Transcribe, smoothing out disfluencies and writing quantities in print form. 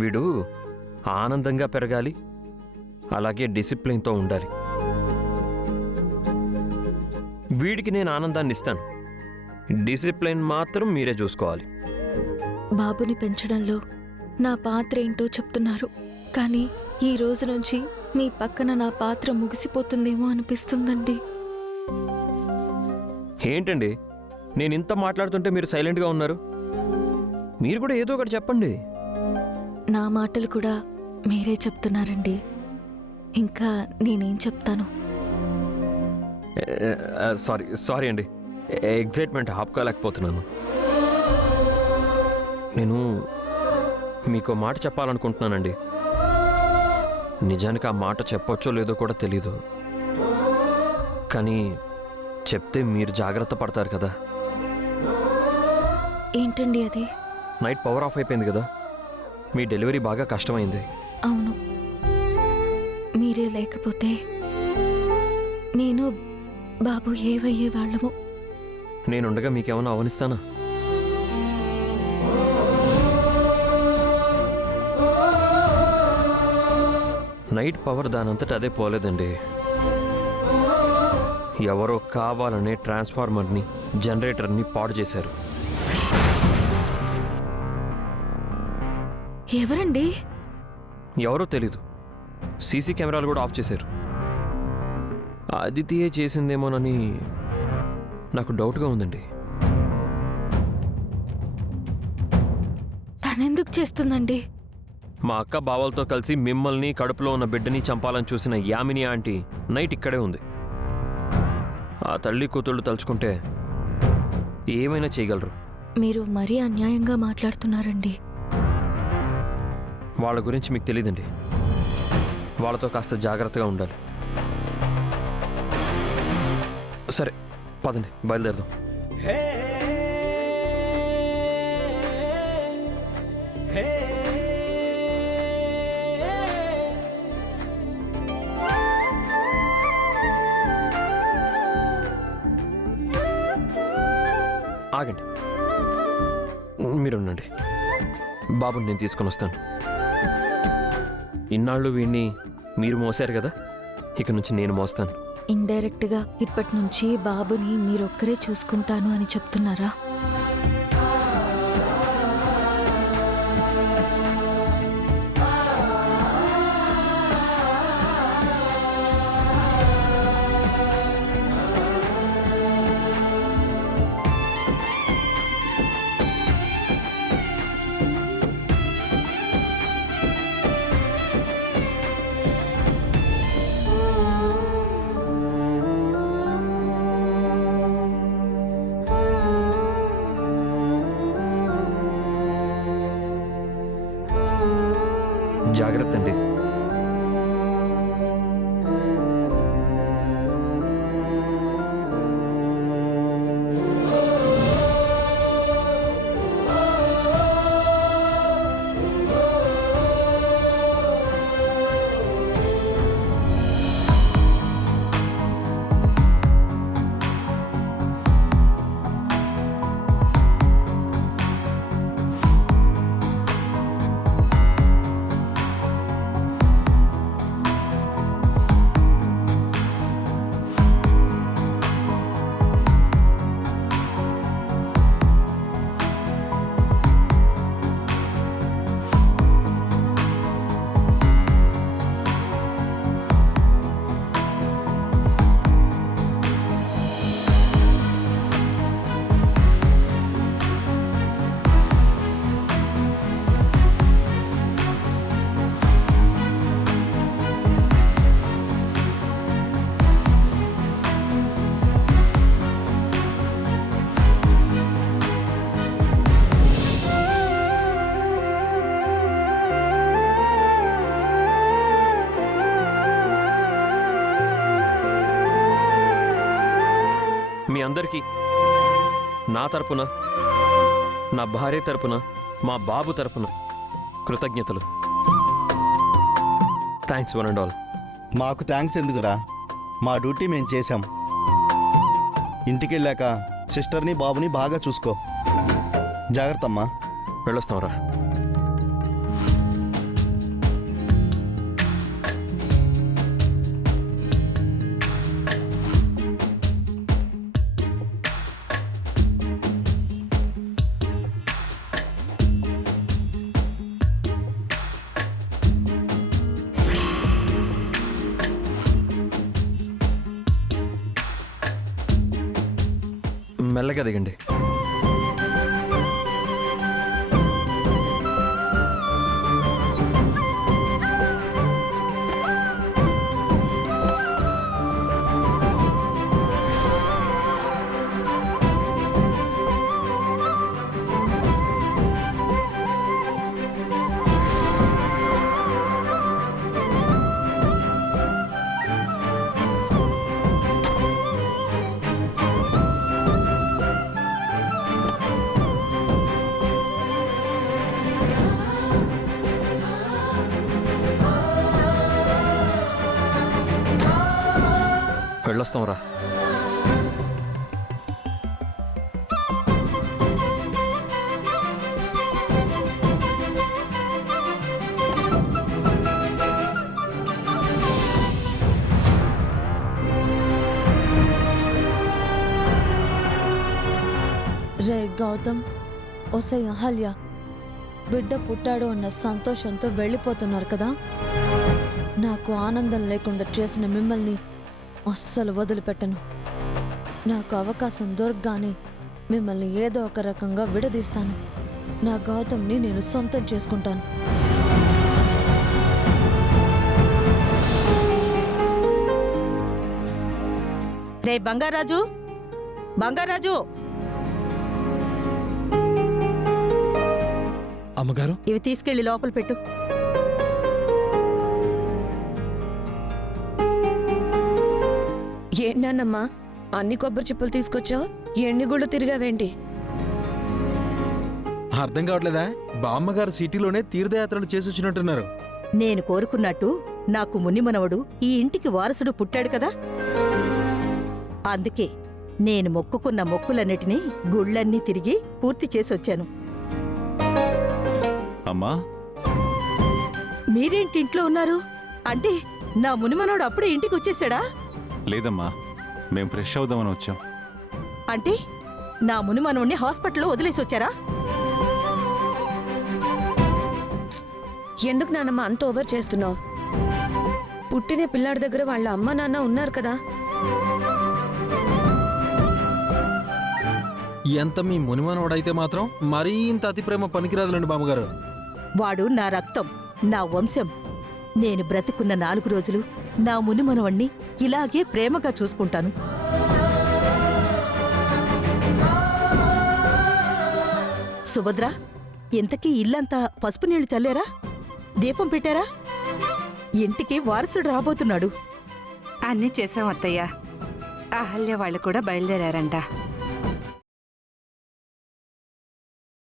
వీడు ఆనందంగా పెరగాలి, అలాగే డిసిప్లిన్తో ఉండాలి. వీడికి నేను ఆనందాన్ని ఇస్తాను, డిసిప్లిన్ మాత్రం మీరే చూసుకోవాలి. బాబుని పెంచడంలో నా పాత్ర ఏంటో చెప్తున్నారు, కానీ ఈ రోజు నుంచి మీ పక్కన నా పాత్ర ముగిసిపోతుందేమో అనిపిస్తుందండి. ఏంటండి నేను ఇంత మాట్లాడుతుంటే మీరు సైలెంట్గా ఉన్నారు? మీరు కూడా ఏదో ఒకటి చెప్పండి. నా మాటలు కూడా మీరే చెప్తున్నారండి, ఇంకా నేనేం చెప్తాను? సారీ అండి, ఎగ్జైట్మెంట్ ఆపుకోలేకపోతున్నాను. నేను మీకు మాట చెప్పాలనుకుంటున్నానండి. నిజానికి ఆ మాట చెప్పొచ్చో లేదో కూడా తెలీదు, కానీ చెప్తే మీరు జాగ్రత్త పడతారు కదా. ఏంటండి అది? నైట్ పవర్ ఆఫ్ అయిపోయింది కదా, మీ డెలివరీ బాగా కష్టమైంది. అవును, మీరే లేకపోతే నేను బాబు ఏవయ్యే వాళ్ళము. నేనుండగా మీకేమన్నా అవనిస్తానా? నైట్ పవర్ దానంతట అదే పోలేదండి. ఎవరో కావాలనే ట్రాన్స్ఫార్మర్ని, జనరేటర్ని పాడు చేశారు. ఎవరండి? ఎవరో తెలీదు. సీసీ కెమెరాలు కూడా ఆఫ్ చేశారు. అదితియే చేసిందేమోనని నాకు డౌట్గా ఉందండి. తనెందుకు చేస్తుందండి? మా అక్క బావలతో కలిసి మిమ్మల్ని, కడుపులో ఉన్న బిడ్డని చంపాలని చూసిన యామిని ఆంటీ నైట్ ఇక్కడే ఉంది. ఆ తల్లి కూతుళ్ళు తలుచుకుంటే ఏమైనా చేయగలరు. మీరు మరీ అన్యాయంగా మాట్లాడుతున్నారండి. వాళ్ళ గురించి మీకు తెలీదండి. వాళ్ళతో కాస్త జాగ్రత్తగా ఉండాలి. సరే పదండి, బయలుదేరదాం. ఆగండి, మీరు ఉండండి. బాబుని నేను తీసుకొని వస్తాను. ఇన్నాళ్ళు వీడిని మీరు మోసారు కదా, ఇక నుంచి నేను మోస్తాను. ఇండైరెక్ట్గా ఇప్పటి నుంచి బాబుని మీరొక్కరే చూసుకుంటాను అని చెప్తున్నారా? జాగ్రత్త అండి. మీ అందరికీ నా తరపున, నా భార్య తరపున, మా బాబు తరపున కృతజ్ఞతలు. Thanks one and all. మాకు థ్యాంక్స్ ఎందుకురా, మా డ్యూటీ మేము చేశాం. ఇంటికి వెళ్ళాక సిస్టర్ని బాబుని బాగా చూసుకో. జాగ్రత్త అమ్మా. వెళ్ళొస్తాంరా. మెల్లగా దిగండి. వెళ్ళొస్తాం రా. రే గౌతమ్, ఒసే అహల్య, బిడ్డ పుట్టాడు అన్న సంతోషంతో వెళ్ళిపోతున్నారు కదా. నాకు ఆనందం లేకుండా చేసిన మిమ్మల్ని అస్సలు వదిలిపెట్టను. నాకు అవకాశం దొరకగానే మిమ్మల్ని ఏదో ఒక రకంగా విడదీస్తాను. నా గౌతమ్ని నేను సొంతం చేసుకుంటాను. రే బంగారాజు, బంగారాజు, అమ్మగారు, ఇవి తీసుకెళ్లి లోపల పెట్టు. ఏంటన్నమ్మా అన్ని కొబ్బరి చిప్పలు తీసుకొచ్చావు? ఎన్ని గుళ్ళు తిరిగావేంటి? అర్థం కావట్లేదా? బామ్మగారు సిటీలోనే తీర్థయాత్రలు చేసి వచ్చినట్టున్నారు. నేను కోరుకున్నట్టు నాకు మునిమనవడు ఈ ఇంటికి వారసుడు పుట్టాడు కదా, అందుకే నేను మొక్కుకున్న మొక్కులన్నిటినీ గుళ్ళన్నీ తిరిగి పూర్తి చేసొచ్చాను. అమ్మా, మీరేంటి ఇంట్లో ఉన్నారు? అంటే నా మునిమనవడు అప్పుడే ఇంటికి వచ్చేసాడా? లేదమ్మా, మేం ఫ్రెష్ అవుదామని వచ్చాం. అంటే నా మునిమనవుణ్ణి హాస్పిటల్లో వదిలేసి వచ్చారా? ఎందుకు నానమ్మ అంత ఓవర్ చేస్తున్నావు? పుట్టిన పిల్లాడి దగ్గర వాళ్ళ అమ్మ నాన్న ఉన్నారు కదా. ఎంత మీ మునిమనవాడైతే మాత్రం మరీ ఇంత అతి ప్రేమ పనికిరాదులండి బామ్మగారు. వాడు నా రక్తం, నా వంశం. నేను బ్రతికున్న 4 రోజులు నా మునిమనవణ్ణి ఇలాగే ప్రేమగా చూసుకుంటాను. సుభద్ర, ఇంతకీ ఇల్లంతా పసుపు నీళ్లు చల్లారా? దీపం పెట్టారా? ఇంటికి వారసుడు రాబోతున్నాడు. అన్నీ చేసాం అత్తయ్య. అహల్య వాళ్ళు కూడా బయలుదేరారంట.